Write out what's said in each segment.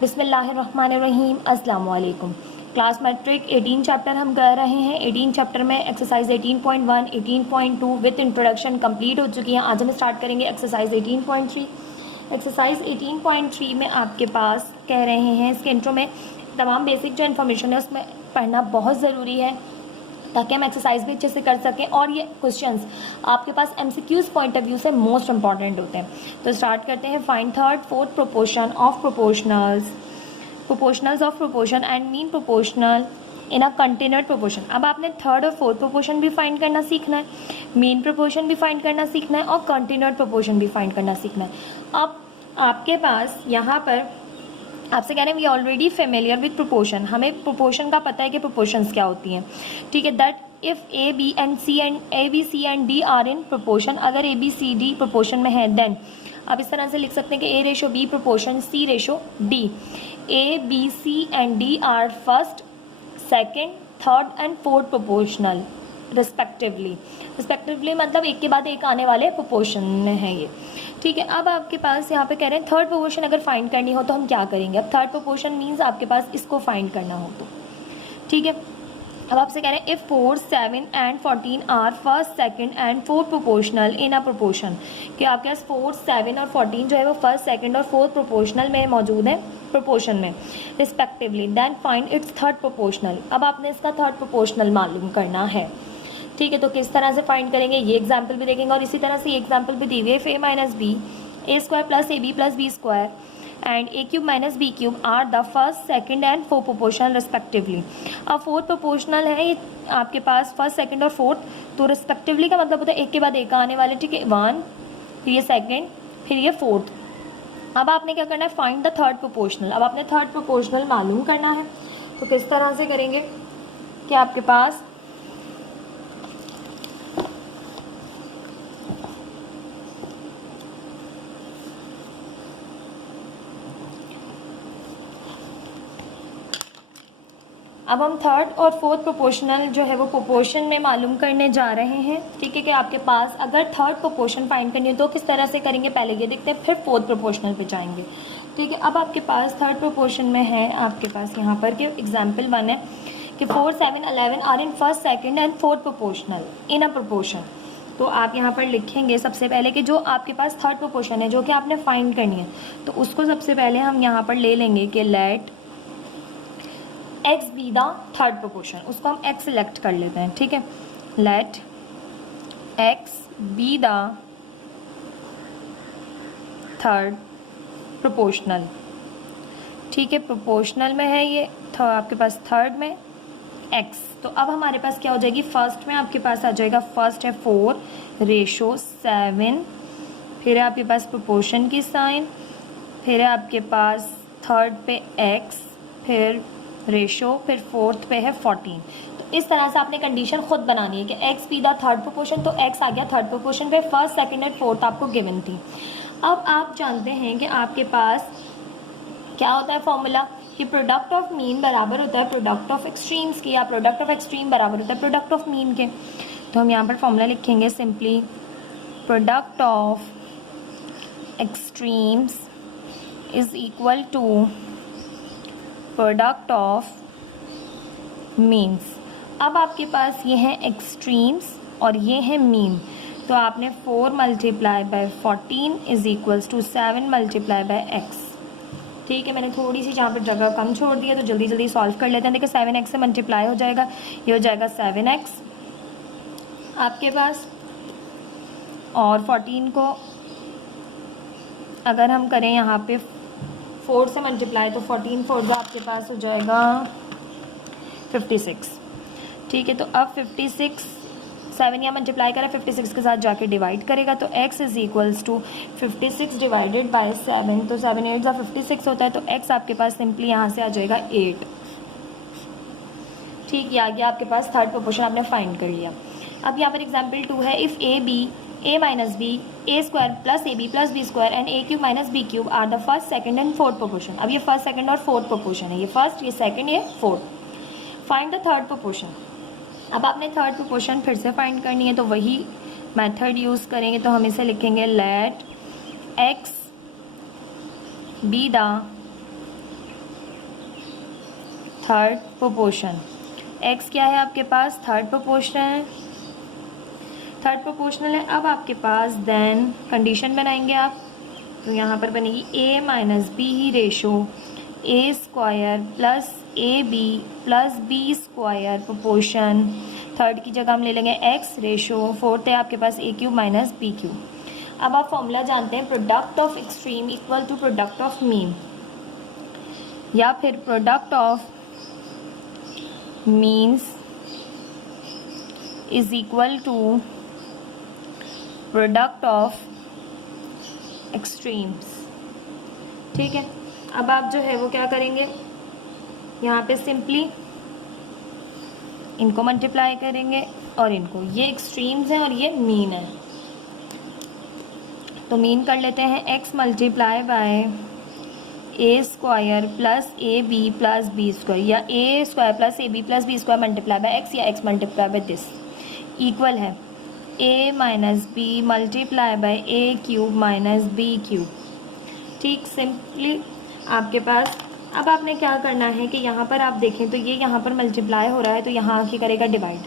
बिस्मिल्लाहिर्रहमानिर्रहीम, अस्सलाम वालेकुम। क्लास मैट्रिक 18 चैप्टर हम कर रहे हैं। 18 चैप्टर में एक्सरसाइज 18.1, 18.2 विद इंट्रोडक्शन कंप्लीट हो चुकी हैं। आज हम स्टार्ट करेंगे एक्सरसाइज 18.3। एक्सरसाइज 18.3 में आपके पास कह रहे हैं, इसके इंट्रो में तमाम बेसिक जो इन्फॉर्मेशन है उसमें पढ़ना बहुत ज़रूरी है ताकि हम एक्सरसाइज भी अच्छे से कर सकें और ये क्वेश्चंस आपके पास एमसीक्यूज पॉइंट ऑफ व्यू से मोस्ट इंपॉर्टेंट होते हैं। तो स्टार्ट करते हैं। Find third fourth proportion of proportionals of proportion and mean proportional in a continued proportion. अब आपने थर्ड और फोर्थ प्रोपोर्शन भी फाइंड करना सीखना है, मीन प्रोपोर्शन भी फाइंड करना सीखना है और कंटिन्यूड प्रोपोर्शन भी फाइंड करना सीखना है। अब आपके पास यहाँ पर आपसे कह रहे हैं we already familiar with proportion, हमें प्रोपोर्शन का पता है कि प्रोपोर्शंस क्या होती हैं, ठीक है। That if A B C and D are in proportion, अगर A B C D proportion में है देन आप इस तरह से लिख सकते हैं कि A ratio B proportion C ratio D. A B C and D are first, second, third and fourth proportional respectively मतलब एक के बाद एक आने वाले प्रोपोर्शन में है ये, ठीक है। अब आपके पास यहाँ पे कह रहे हैं थर्ड प्रोपोर्शन अगर फाइंड करनी हो तो हम क्या करेंगे। अब थर्ड प्रोपोर्शन मीन्स आपके पास इसको फाइंड करना हो तो, ठीक है। अब आपसे कह रहे हैं if 4, 7 and 14 are first, second and fourth proportional in a proportion, कि आपके पास 4, 7 और 14 जो है वो फर्स्ट, सेकंड और फोर्थ प्रोपोर्शनल में मौजूद है प्रोपोर्शन में respectively, then find its third proportional. अब आपने इसका थर्ड प्रोपोर्शनल मालूम करना है, ठीक है। तो किस तरह से फाइंड करेंगे ये एग्जाम्पल भी देखेंगे और इसी तरह से ये एग्जाम्पल भी दी हुई है। If a minus B A square plus A B plus B square and a cube minus B cube are the first, second and fourth proportional respectively. अब फोर्थ प्रोपोर्शनल है ये आपके पास फर्स्ट, सेकंड और फोर्थ, तो respectively का मतलब होता है एक के बाद एक आने वाले, ठीक है। 1, फिर ये सेकंड, फिर ये फोर्थ। अब आपने क्या करना है, फाइंड द थर्ड प्रोपोर्शनल। अब आपने थर्ड प्रोपोर्शनल मालूम करना है तो किस तरह से करेंगे कि आपके पास अब हम थर्ड और फोर्थ प्रोपोर्शनल जो है वो प्रोपोर्शन में मालूम करने जा रहे हैं, ठीक है। कि आपके पास अगर थर्ड प्रोपोर्शन फाइंड करनी है तो किस तरह से करेंगे, पहले ये देखते हैं फिर फोर्थ प्रोपोर्शनल पे जाएंगे, ठीक है। अब आपके पास थर्ड प्रोपोर्शन में है आपके पास यहाँ पर कि एग्जाम्पल 1 है कि 4, 7, 11 are in first, second and fourth proportional in a proportion. तो आप यहाँ पर लिखेंगे सबसे पहले कि जो आपके पास थर्ड प्रोपोर्शन है जो कि आपने फाइंड करनी है, तो उसको सबसे पहले हम यहाँ पर ले लेंगे कि let x be the third proportion. उसको हम एक्स सिलेक्ट कर लेते हैं, ठीक है। Let x be the third proportional, ठीक है। प्रोपोर्शनल में है ये आपके पास थर्ड में एक्स। तो अब हमारे पास क्या हो जाएगी, फर्स्ट में आपके पास आ जाएगा, फर्स्ट है 4 रेशो 7, फिर है आपके पास प्रोपोर्शन की साइन, फिर है आपके पास थर्ड पे एक्स, फिर रेशो, फिर फोर्थ पे है 14। तो इस तरह से आपने कंडीशन खुद बनानी है कि x be the third proportion, तो एक्स आ गया थर्ड प्रोपोर्शन पे, फर्स्ट, सेकंड एंड फोर्थ आपको गिवन थी। अब आप जानते हैं कि आपके पास क्या होता है फॉर्मूला कि प्रोडक्ट ऑफ मीन बराबर होता है प्रोडक्ट ऑफ एक्सट्रीम्स की, या प्रोडक्ट ऑफ एक्सट्रीम बराबर होता है प्रोडक्ट ऑफ मीन के। तो हम यहाँ पर फॉर्मूला लिखेंगे simply product of extremes is equal to product of means. अब आपके पास ये हैं एक्सट्रीम्स और ये है मीन, तो आपने 4 multiply by 14 is equals to 7 multiply by x, ठीक है। मैंने थोड़ी सी जहाँ पर जगह कम छोड़ दी है तो जल्दी जल्दी सॉल्व कर लेते हैं। देखिए 7x से मल्टीप्लाई हो जाएगा, ये हो जाएगा 7x आपके पास, और 14 को अगर हम करें यहाँ पे 4 से मल्टीप्लाई तो 14 4 जो आपके पास हो जाएगा 56, ठीक है। तो अब 56 7 यहाँ मल्टीप्लाई करा, 56 के साथ जाके डिवाइड करेगा तो x is equals to 56 divided by 7, तो 7 8 का 56 होता है, तो x आपके पास सिंपली यहाँ से आ जाएगा 8, ठीक। ये आ गया आपके पास थर्ड प्रोपोर्शन, आपने फाइंड कर लिया। अब यहाँ पर एग्जाम्पल 2 है if a minus B A square plus A B plus B square and a cube minus B cube are the first, second and fourth proportion. अब ये फर्स्ट, सेकंड और फोर्थ प्रोपोर्शन है, ये फर्स्ट, ये second, ये fourth. Find the third proportion. अब आपने third proportion फिर से फाइंड करनी है तो वही मेथड यूज़ करेंगे, तो हम इसे लिखेंगे let x be the third proportion. x क्या है आपके पास, थर्ड प्रोपोर्शनल है। अब आपके पास देन कंडीशन बनाएंगे आप, तो यहाँ पर बनेगी a minus b ratio a square plus A B plus B square proportion. Third की जगह हम ले लेंगे x रेशो, फोर्थ है आपके पास a cube minus B cube. अब आप फॉर्मूला जानते हैं, product of extreme equal to product of mean, या फिर product of means is equal to product of extremes. ठीक है, अब आप जो है वो क्या करेंगे, यहाँ पे सिंपली इनको मल्टीप्लाई करेंगे और इनको, ये एक्सट्रीम्स हैं और ये मीन है, तो मीन कर लेते हैं x multiply by A square plus A B plus B square, या A square plus A B plus B square multiply by x, या x multiply by this, equal है a minus B multiply by A cube minus B cube. ठीक, simply आपके पास अब आपने क्या करना है कि यहाँ पर आप देखें तो ये यहाँ पर मल्टीप्लाई हो रहा है, तो यहाँ आके करेगा डिवाइड,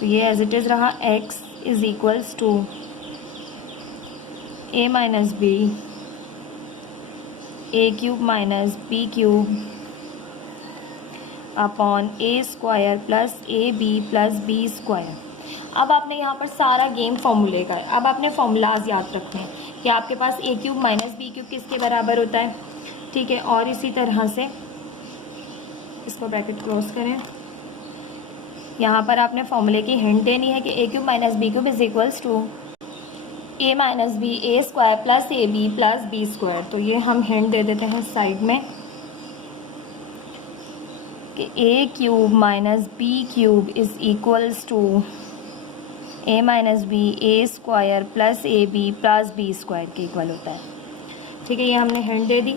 तो ये एज इट इज़ रहा x is equals to a minus B a cube minus B cube upon a square plus A B plus B square. अब आपने यहाँ पर सारा गेम फॉर्मूले का है, अब आपने फॉर्मूलाज याद रखने हैं कि आपके पास A cube minus B cube किसके बराबर होता है। ठीक है, और इसी तरह से इसको ब्रैकेट क्लोज करें, यहाँ पर आपने फॉर्मूले की हिंट देनी है कि A cube minus B cube is equals to A minus B A square plus A B plus B square. तो ये हम हिंट दे देते हैं साइड में कि A cube minus B cube is equals to A minus B A square plus A B plus B square के equal होता है। ठीक है, ये हमने हिंट दे दी।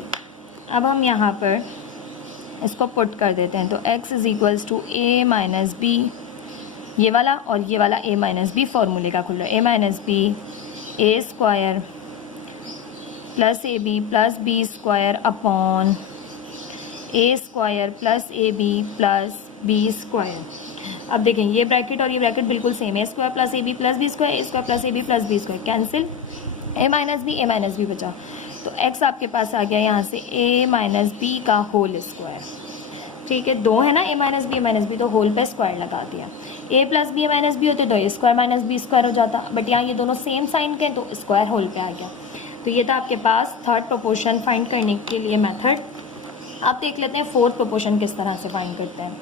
अब हम यहाँ पर इसको पुट कर देते हैं, तो x is equals to A minus b, ये वाला और ये वाला a माइनस बी फॉर्मूले का खुल रहा है, a minus B A square plus A B plus B square upon a square plus A B plus B square. अब देखें ये ब्रैकेट और ये ब्रैकेट बिल्कुल सेम है, square plus A B plus B square, A square plus A B plus B square cancel, a minus b बचा, तो x आपके पास आ गया यहाँ से a माइनस बी का होल स्क्वायर। ठीक है, दो है ना a माइनस बी, तो होल पे स्क्वायर लगा दिया। a plus b minus b होते तो a square minus b square हो जाता, बट यहाँ ये दोनों सेम साइन के तो स्क्वायर होल पे आ गया। तो ये था आपके पास थर्ड प्रोपोर्शन फाइंड करने के लिए मेथड। आप देख लेते हैं फोर्थ प्रोपोर्शन किस तरह से फाइंड करते हैं।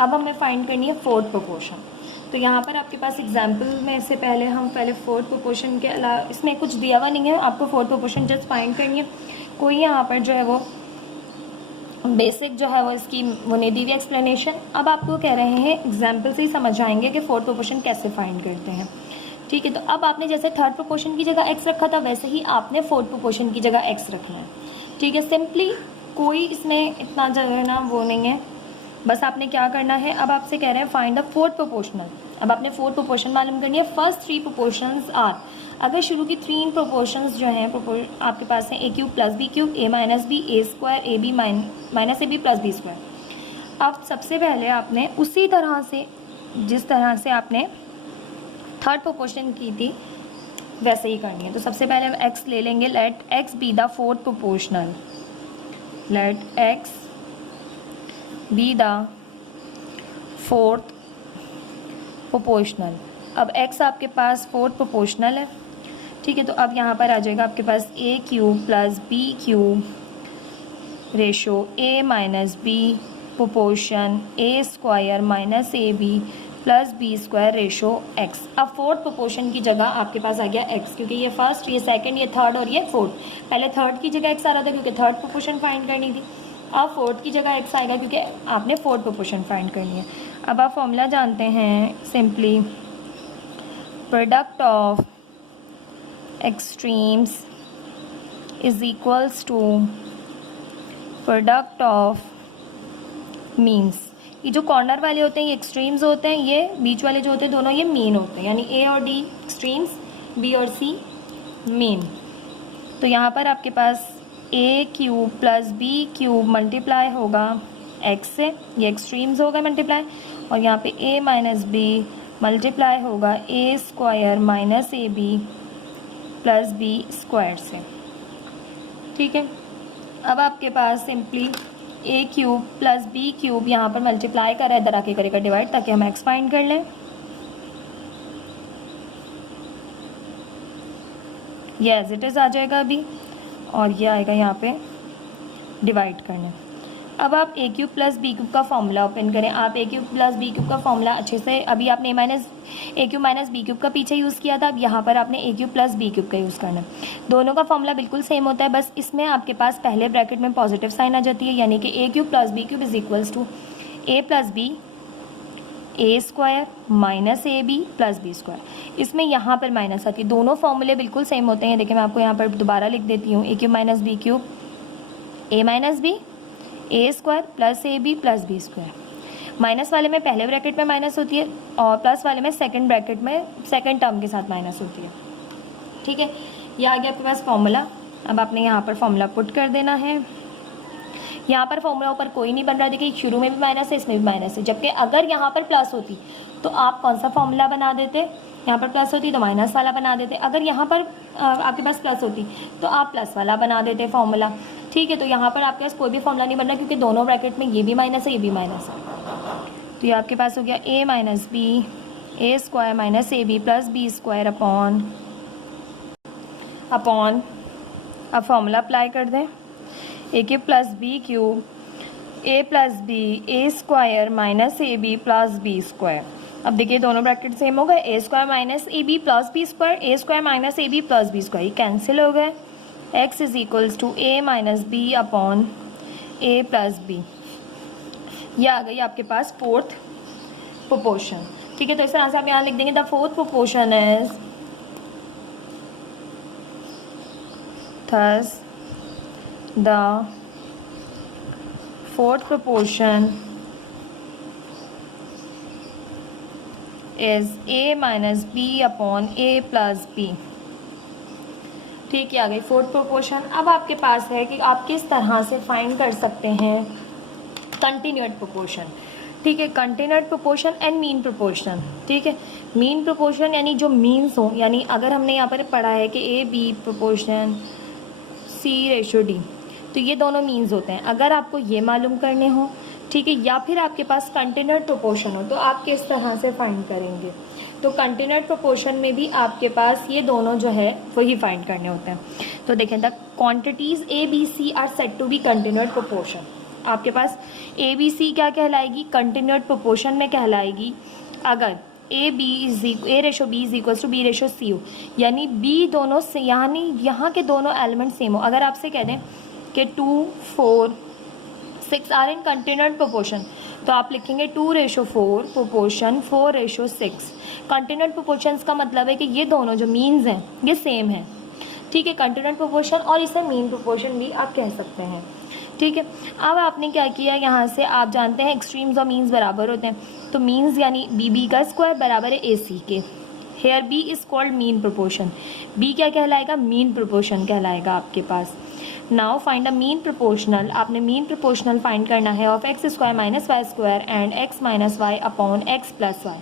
अब हमें फाइंड करनी है फोर्थ प्रोपोर्शन। तो यहाँ पर आपके पास एग्जाम्पल में से पहले हम फोर्थ प्रोपोर्शन के अलावा, इसमें कुछ दिया हुआ नहीं है, आपको फोर्थ प्रोपोर्शन जस्ट फाइंड करनी है। कोई यहाँ पर जो है वो बेसिक जो है वो इसकी वो नहीं दी हुई एक्सप्लेनेशन। अब आपको कह रहे हैं एग्जाम्पल से ही समझ आएंगे कि फोर्थ प्रोपोर्शन कैसे फाइंड करते हैं। ठीक है, तो अब आपने जैसे थर्ड प्रोपोर्शन की जगह x रखा था, वैसे ही आपने फोर्थ प्रोपोर्शन की जगह x रखना है। ठीक है, सिंपली कोई इसमें इतना जो है ना वो नहीं है, बस आपने क्या करना है, अब आपसे कह रहे हैं फाइंड द फोर्थ प्रोपोर्शनल। अब आपने फोर्थ प्रोपोर्शन मालूम करनी है। फर्स्ट थ्री प्रोपोर्शंस आर, अगर शुरू की तीन प्रोपोर्शंस जो हैं आपके पास हैं A cube plus B cube, A minus B, A square, A B minus A B plus B square. अब सबसे पहले आपने उसी तरह से जिस तरह से आपने थर्ड प्रोपोर्शन की थी वैसे ही करनी है। तो सबसे पहले हम x ले लेंगे, let x be the fourth proportional, let x be the fourth proportional. अब x आपके पास फोर्थ प्रोपोर्शनल है। ठीक है, तो अब यहाँ पर आ जाएगा आपके पास a cube plus B cube ratio a minus b proportion a square minus A B plus B square ratio x। अब फोर्थ प्रोपोर्शन की जगह आपके पास आ गया x, क्योंकि ये फर्स्ट, ये सेकंड, ये थर्ड और ये फोर्थ। पहले थर्ड की जगह x आ रहा था क्योंकि थर्ड प्रोपोर्शन फाइंड करनी थी। अब फोर्थ की जगह x आएगा क्योंकि आपने फोर्थ प्रोपोर्शन फाइंड करनी है। अब आप फॉर्मूला जानते हैं, simply product of extremes is equals to product of means. ये जो कॉर्नर वाले होते हैं ये एक्सट्रीम्स होते हैं, ये बीच वाले जो होते हैं दोनों ये मीन होते हैं, यानी ए और डी एक्सट्रीम्स, बी और सी मीन। तो यहाँ पर आपके पास A cube plus B cube multiply होगा x से, ये एक्सट्रीम्स हो गए मल्टीप्लाई, और यहाँ पे a माइनस बी मल्टीप्लाई होगा a square minus A B plus B square से। ठीक है, अब आपके पास simply a cube plus B cube यहाँ पर मल्टीप्लाई करा है, इधर आके करेगा डिवाइड, ताकि हम x फाइंड कर लें। ये एज इट इज़ आ जाएगा अभी, और ये आएगा यहाँ पे डिवाइड करने। अब आप a cube plus B cube का फॉर्मूला ओपन करें। आप a cube plus B cube का फॉर्मूला अच्छे से, अभी आपने a cube minus B cube का पीछे यूज़ किया था, अब यहाँ पर आपने a cube plus B cube का यूज़ करना है। दोनों का फॉर्मूला बिल्कुल सेम होता है, बस इसमें आपके पास पहले ब्रैकेट में पॉजिटिव साइन आ जाती है, यानी कि a cube plus B cube is equals to a plus B A square minus A B plus B square. इसमें यहाँ पर माइनस आती है, दोनों फॉर्मूले बिल्कुल सेम होते हैं। देखिए मैं आपको यहाँ पर दोबारा लिख देती हूँ, a cube minus B cube A minus B A square plus A B plus B square. Minus वाले में पहले ब्रैकेट में माइनस होती है, और प्लस वाले में सेकंड ब्रैकेट में सेकंड टर्म के साथ माइनस होती है। ठीक है, ये आ गया आपके पास फॉर्मूला। अब आपने यहाँ पर फॉर्मूला पुट कर देना है। यहाँ पर फॉर्मूला ऊपर कोई नहीं बन रहा, देखिए शुरू में भी माइनस है, इसमें भी माइनस है, जबकि अगर यहाँ पर प्लस होती तो आप कौन सा फॉर्मूला बना देते, यहाँ पर प्लस होती तो माइनस वाला बना देते, अगर यहाँ पर आपके पास प्लस होती तो आप प्लस वाला बना देते फॉर्मूला। ठीक है, तो यहाँ पर आपके पास कोई भी फॉर्मूला नहीं बन रहा, क्योंकि दोनों ब्रैकेट में ये भी माइनस है, ये भी माइनस है। तो ये आपके पास हो गया a minus B A square minus A B plus B square upon अब फॉर्मूला अप्लाई कर दें, a cube plus B cube a plus B A square minus A B plus B square. अब देखिए दोनों ब्रैकेट सेम हो गए, A square minus A B plus B square, A square minus A B plus B square, ये cancel हो गए। x is equals to a minus b upon A plus B. ये आ गई आपके पास फोर्थ प्रोपोर्शन। ठीक है, तो इस तरह से आप यहाँ लिख देंगे the fourth proportion is thus the fourth proportion is a minus b upon a plus b. ठीक है, आ गई फोर्थ प्रोपोर्शन। अब आपके पास है कि आप किस तरह से फाइंड कर सकते हैं कंटिन्यूड प्रोपोर्शन। ठीक है, continued proportion and mean proportion. ठीक है, मीन प्रोपोर्शन यानी जो मीन्स हो, यानी अगर हमने यहाँ पर पढ़ा है कि a b proportion C ratio d, तो ये दोनों मीन्स होते हैं। अगर आपको ये मालूम करने हो, ठीक है, या फिर आपके पास कंटिन्यूड प्रोपोर्शन हो, तो आप किस तरह से फाइंड करेंगे। तो कंटिन्यूड प्रोपोर्शन में भी आपके पास ये दोनों जो है वही फाइंड करने होते हैं। तो देखें, the quantities a B c are said to be continued proportion. आपके पास ए बी सी क्या कहलाएगी, कंटिन्यूड प्रोपोर्शन में कहलाएगी अगर A ratio B is equals to B ratio C हो, यानी बी दोनों से, यानी यहाँ के दोनों एलिमेंट सेम हो। अगर आपसे कह दें कि 2, 4, 6 आर इन कंटिन्यूड प्रोपोर्शन, तो आप लिखेंगे 2:4 प्रोपोर्शन 4:6। कंटिन्यूड प्रोपोर्शंस का मतलब है कि ये दोनों जो मीन्स हैं ये सेम है। ठीक है, कंटिन्यूड प्रोपोर्शन, और इसे मीन प्रोपोर्शन भी आप कह सकते हैं। ठीक है, अब आपने क्या किया, यहाँ से आप जानते हैं एक्सट्रीम्स और मीन्स बराबर होते हैं, तो मीन्स यानी बी बी का स्क्वायर बराबर है ए सी के। Here B is called mean proportion, B क्या कहलाएगा, मीन प्रोपोर्शन कहलाएगा आपके पास। Now find a mean proportional. आपने मीन प्रोपोर्शनल फाइंड करना है of x square minus y square and x minus y upon x plus y.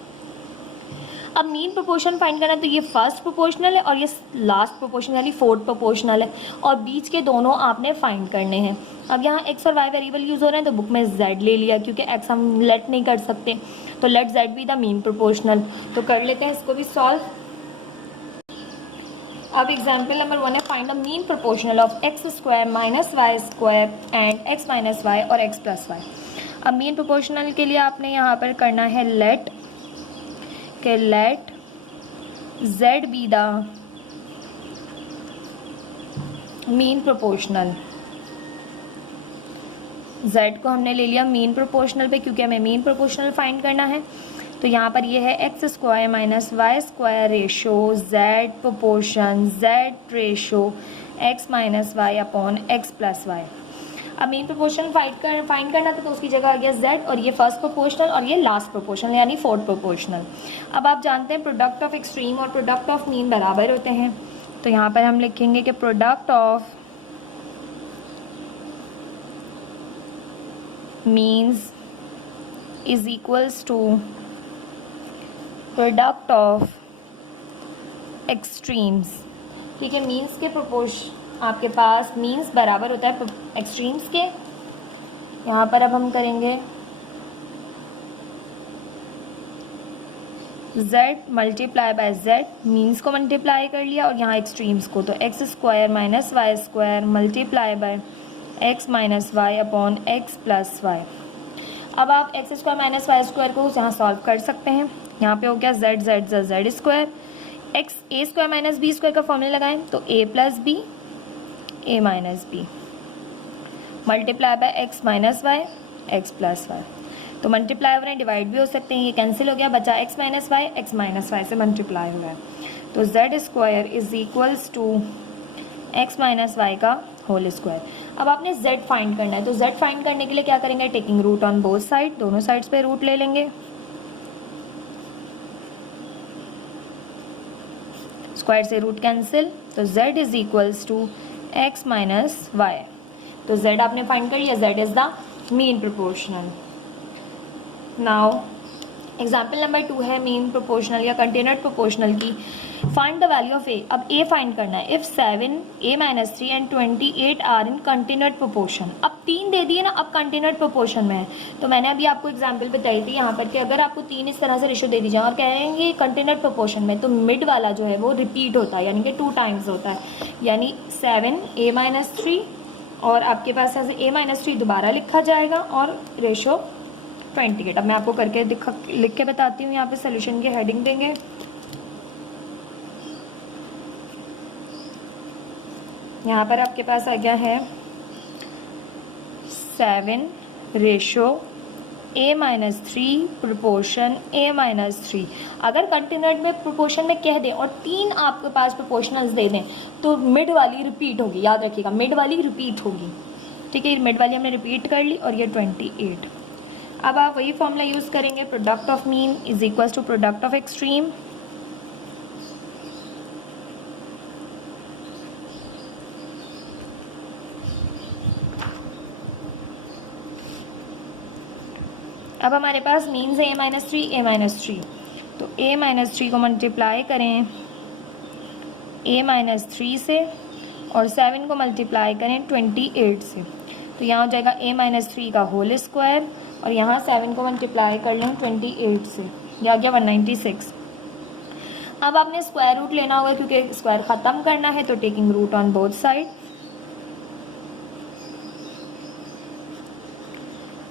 अब mean proportion find करना है, तो ये फर्स्ट प्रोपोर्शनल है और ये लास्ट प्रोपोर्शनल यानी फोर्थ प्रोपोर्शनल है, और बीच के दोनों आपने फाइंड करने हैं। अब यहाँ एक्स और वाई वेरिएबल यूज़ हो रहे हैं, तो बुक में जेड ले लिया, क्योंकि एक्स हम लेट नहीं कर सकते, तो let z be the mean proportional. तो कर लेते हैं इसको भी सॉल्व। अब एग्जाम्पल नंबर 1 है, find the mean proportional of x square minus y square and x minus y और एक्स प्लस वाई। अब मीन प्रोपोर्शनल के लिए आपने यहाँ पर करना है let z be the mean proportional. z को हमने ले लिया मीन प्रोपोर्शनल पे, क्योंकि हमें मीन प्रोपोर्शनल फाइंड करना है। तो यहाँ पर ये है x square minus y square ratio z proportion z ratio x minus y upon x plus y. अब मीन प्रोपोर्शन फाइंड करना था, तो उसकी जगह आ गया z, और ये फर्स्ट प्रोपोर्शनल और ये लास्ट प्रोपोर्शनल यानी फोर्थ प्रोपोर्शनल। अब आप जानते हैं प्रोडक्ट ऑफ एक्सट्रीम और प्रोडक्ट ऑफ मीन बराबर होते हैं, तो यहाँ पर हम लिखेंगे कि product of means is equals to product of extremes. ठीक है, मीन्स के आपके पास मीन्स बराबर होता है एक्सट्रीम्स के। यहाँ पर अब हम करेंगे z multiply by z, means को मल्टीप्लाई कर लिया और यहाँ एक्सट्रीम्स को, तो x square minus y square multiply by x minus y upon x plus y. अब आप x square minus y square को यहाँ सॉल्व कर सकते हैं। यहाँ पे हो गया z z square, x a square minus b square का फॉर्मूला लगाएं तो a plus B a minus B multiply by x minus y x plus y. तो मल्टीप्लाई हो रहे हैं, डिवाइड भी हो सकते हैं, ये कैंसिल हो गया, बचा एक्स माइनस वाई से मल्टीप्लाई हो रहा है। तो z square is equals to x minus y का होल स्क्वायर। अब आपने z फाइंड करना है, तो z फाइंड करने के लिए क्या करेंगे, taking root on both side, दोनों साइड्स पे रूट ले लेंगे। स्क्वायर से रूट कैंसिल, तो z is equals to x minus y. तो z आपने फाइंड कर लिया, z is the mean proportional. Now example number 2 है मीन प्रोपोर्शनल या कंटिन्यूड प्रोपोर्शनल की। Find the value of a। अब a फाइंड करना है। If 7 a minus 3 and 28 are in continued proportion. अब 3 दे दिए ना, अब कंटिन्यूड प्रोपोर्शन में है। तो मैंने अभी आपको एग्जाम्पल बताई थी यहाँ पर कि अगर आपको 3 इस तरह से रेशो दे दी जाए और कहेंगे कंटिन्यूड प्रोपोर्शन में, तो मिड वाला जो है वो रिपीट होता है, यानी कि 2 टाइम्स होता है। यानी 7 a माइनस 3 और आपके पास यहाँ से a माइनस 3 दोबारा लिखा जाएगा और रेशो 28। अब मैं आपको करके लिख के बताती हूँ। यहाँ पे सोल्यूशन की हेडिंग देंगे, यहाँ पर आपके पास आ गया है 7 ratio a minus 3 proportion a minus 3। अगर कंटिन्यूड में प्रोपोर्शन में कह दें और 3 आपके पास प्रोपोर्शनल्स दे दें तो मिड वाली रिपीट होगी, याद रखिएगा मिड वाली रिपीट होगी। ठीक है, मिड वाली हमने रिपीट कर ली और ये 28। अब आप वही फॉर्मूला यूज़ करेंगे, product of mean is equal to product of extreme. अब हमारे पास मीन्स है a माइनस 3 तो a माइनस 3 को मल्टीप्लाई करें a माइनस 3 से और 7 को मल्टीप्लाई करें 28 से, तो यहाँ हो जाएगा a माइनस 3 का होल स्क्वायर और यहाँ 7 को मल्टीप्लाई कर लें 28 से, यह आ गया 196। अब आपने स्क्वायर रूट लेना होगा क्योंकि स्क्वायर ख़त्म करना है, तो taking root on both side.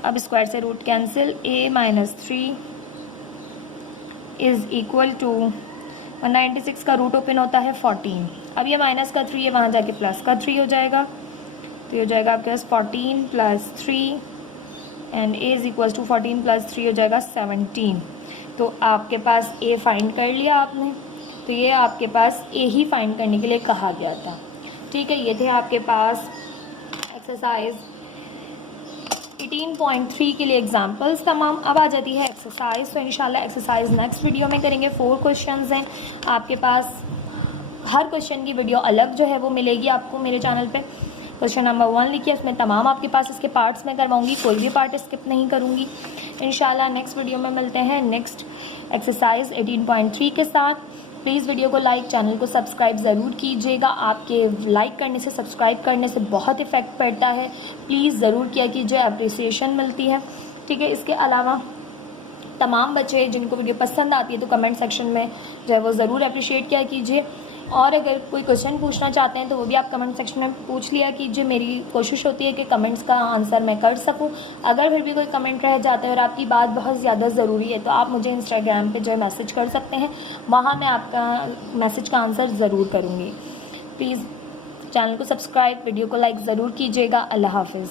अब स्क्वायर से root cancel, a minus 3 is equal to 196 का रूट ओपन होता है 14। अब ये माइनस का 3 है, वहाँ जाके प्लस का 3 हो जाएगा, तो ये हो जाएगा आपके पास 14 plus 3 and a is equal to 14 plus 3 हो जाएगा 17। तो आपके पास a फाइंड कर लिया आपने, तो ये आपके पास a ही फाइंड करने के लिए कहा गया था। ठीक है, ये थे आपके पास एक्सरसाइज 18.3 के लिए एग्जाम्पल्स तमाम। अब आ जाती है एक्सरसाइज, तो इंशाल्लाह एक्सरसाइज नेक्स्ट वीडियो में करेंगे। 4 क्वेश्चंस हैं आपके पास, हर क्वेश्चन की वीडियो अलग जो है वो मिलेगी आपको मेरे चैनल पे। क्वेश्चन नंबर 1 लिखिए, उसमें तमाम आपके पास इसके पार्ट्स में करवाऊंगी, कोई भी पार्ट स्किप नहीं करूंगी। इंशाल्लाह नेक्स्ट वीडियो में मिलते हैं नेक्स्ट एक्सरसाइज 18.3 के साथ। प्लीज़ वीडियो को लाइक, चैनल को सब्सक्राइब ज़रूर कीजिएगा। आपके लाइक करने से, सब्सक्राइब करने से बहुत इफ़ेक्ट पड़ता है, प्लीज़ ज़रूर किया कीजिए, अप्रिसिएशन मिलती है। ठीक है, इसके अलावा तमाम बच्चे जिनको वीडियो पसंद आती है तो कमेंट सेक्शन में जो है वो ज़रूर अप्रिशिएट किया कीजिए। और अगर कोई क्वेश्चन पूछना चाहते हैं तो वो भी आप कमेंट सेक्शन में पूछ लिया कीजिए। मेरी कोशिश होती है कि कमेंट्स का आंसर मैं कर सकूं। अगर फिर भी कोई कमेंट रह जाता है और आपकी बात बहुत ज़्यादा ज़रूरी है तो आप मुझे इंस्टाग्राम पे जो है मैसेज कर सकते हैं, वहाँ मैं आपका मैसेज का आंसर ज़रूर करूँगी। प्लीज़ चैनल को सब्सक्राइब, वीडियो को लाइक ज़रूर कीजिएगा। अल्लाह हाफिज़।